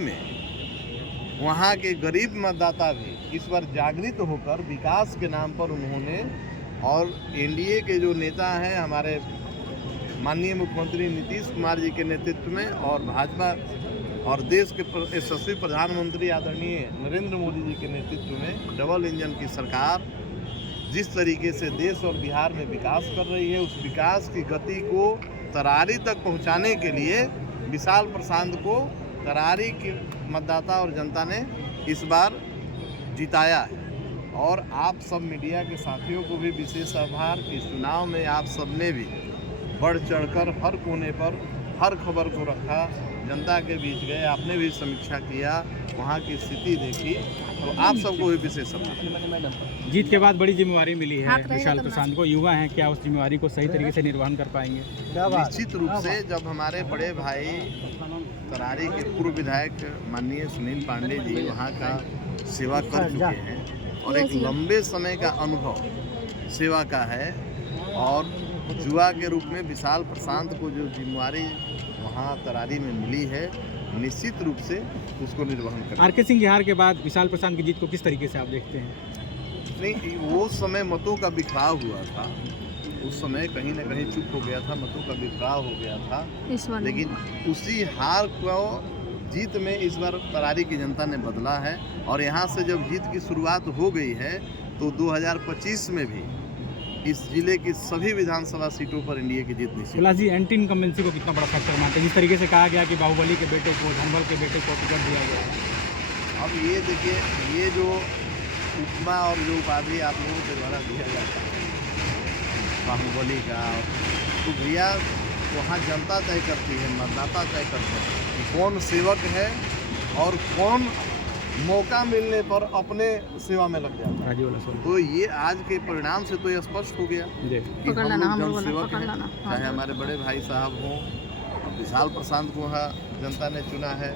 में वहाँ के गरीब मतदाता भी इस बार जागृत होकर विकास के नाम पर उन्होंने, और एनडीए के जो नेता हैं हमारे माननीय मुख्यमंत्री नीतीश कुमार जी के नेतृत्व में और भाजपा और देश के यशस्वी प्रधानमंत्री आदरणीय नरेंद्र मोदी जी के नेतृत्व में डबल इंजन की सरकार जिस तरीके से देश और बिहार में विकास कर रही है, उस विकास की गति को तरारी तक पहुंचाने के लिए विशाल प्रशांत को तरारी के मतदाता और जनता ने इस बार जिताया है। और आप सब मीडिया के साथियों को भी विशेष आभार कि चुनाव में आप सब ने भी बढ़ चढ़कर हर कोने पर हर खबर को रखा, जनता के बीच गए, आपने भी समीक्षा किया, वहाँ की स्थिति देखी, तो आप सबको भी विशेष आभार। जीत के बाद बड़ी जिम्मेवारी मिली है विशाल प्रशांत को, युवा हैं, क्या उस जिम्मेवारी को सही तरीके से निर्वहन कर पाएंगे? निश्चित रूप से जब हमारे बड़े भाई तरारी के पूर्व विधायक माननीय सुनील पांडे जी वहाँ का सेवा कर चुके हैं और एक लंबे समय का अनुभव सेवा का है, और युवा के रूप में विशाल प्रशांत को जो जिम्मेवारी वहाँ तरारी में मिली है, निश्चित रूप से उसको निर्वहन करें। आर के सिंह हार के बाद विशाल प्रशांत की जीत को किस तरीके से आप देखते हैं? नहीं, वो समय मतों का बिखराव हुआ था, उस समय कहीं ना कहीं चुप हो गया था, मतों का बिखराव हो गया था, लेकिन उसी हार को जीत में इस बार तरारी की जनता ने बदला है। और यहाँ से जब जीत की शुरुआत हो गई है तो 2025 में भी इस जिले की सभी विधानसभा सीटों पर एनडीए की जीत निश्चित। जी, एंटी इनकम्बेंसी को कितना बड़ा फैक्टर मानते हैं? जिस तरीके से कहा गया कि बाहुबली के बेटे को, धनबल के बेटे को टिकट दिया गया। अब ये देखिए, ये जो उपमा और जो उपाधि आप लोगों के द्वारा दिया जाता है बाहुबली का, तो भैया वहाँ जनता तय करती है, मतदाता तय करते हैं कि कौन सेवक है और कौन मौका मिलने पर अपने सेवा में लग जाता है। तो ये आज के परिणाम से तो ये स्पष्ट हो गया कि हम लोग जनसेवक हैं, चाहे हमारे बड़े भाई साहब हों, विशाल प्रशांत को जनता ने चुना है,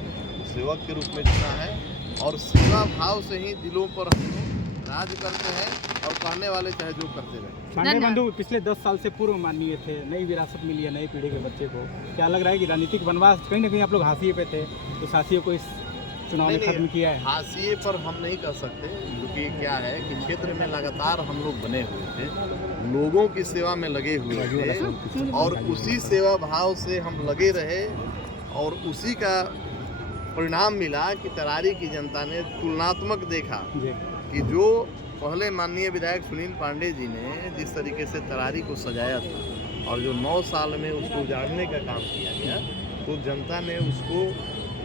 सेवक के रूप में चुना है, और सेवा भाव से ही दिलों पर हम लोग राज करते हैं, और कहने वाले चाहे जो करते रहे। पांडे बंधु पिछले 10 साल से पूर्व माननीय थे, नई विरासत मिली है नई पीढ़ी के बच्चे को, क्या लग रहा है कि राजनीतिक वनवास कहीं ना कहीं आप लोग हाशिए पे थे, तो हाशिए को इस चुनाव ने खत्म किया है? हाशिए पर हम नहीं कह सकते, क्योंकि क्या है कि क्षेत्र में लगातार हम लोग बने हुए थे, लोगों की सेवा में लगे हुए थे, और उसी सेवा भाव से हम लगे रहे, और उसी का परिणाम मिला कि तरारी की जनता ने तुलनात्मक देखा कि जो पहले माननीय विधायक सुनील पांडे जी ने जिस तरीके से तरारी को सजाया था और जो 9 साल में उसको उजाड़ने का काम किया गया, तो जनता ने उसको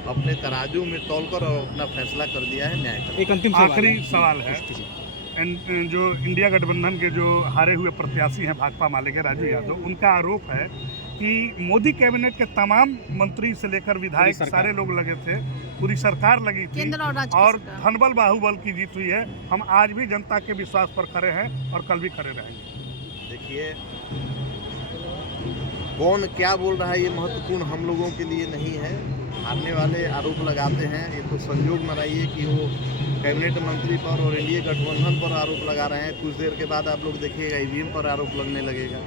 अपने तराजू में तौलकर और अपना फैसला कर दिया है, न्याय कर। एक अंतिम आखिरी सवाल है, जो इंडिया गठबंधन के जो हारे हुए प्रत्याशी हैं भाकपा माले के राजू यादव, उनका आरोप है कि मोदी कैबिनेट के तमाम मंत्री से लेकर विधायक सारे लोग लगे थे, पूरी सरकार लगी थी, और धनबल बाहुबल की जीत हुई है। हम आज भी जनता के विश्वास पर खड़े हैं और कल भी खड़े रहेंगे। देखिए, कौन क्या बोल रहा है ये महत्वपूर्ण हम लोगों के लिए नहीं है। हारने वाले आरोप लगाते हैं, ये तो संयोग मनाइए कि वो कैबिनेट मंत्री पर और एनडीए गठबंधन पर आरोप लगा रहे हैं। कुछ देर के बाद आप लोग देखिएगा ईवीएम पर आरोप लगने लगेगा।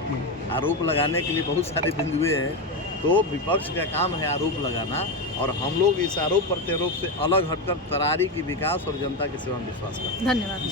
आरोप लगाने के लिए बहुत सारे बिंदुए हैं, तो विपक्ष का काम है आरोप लगाना, और हम लोग इस आरोप प्रत्यारोप से अलग हटकर तरारी की विकास और जनता की सेवा में विश्वास करते हैं। धन्यवाद।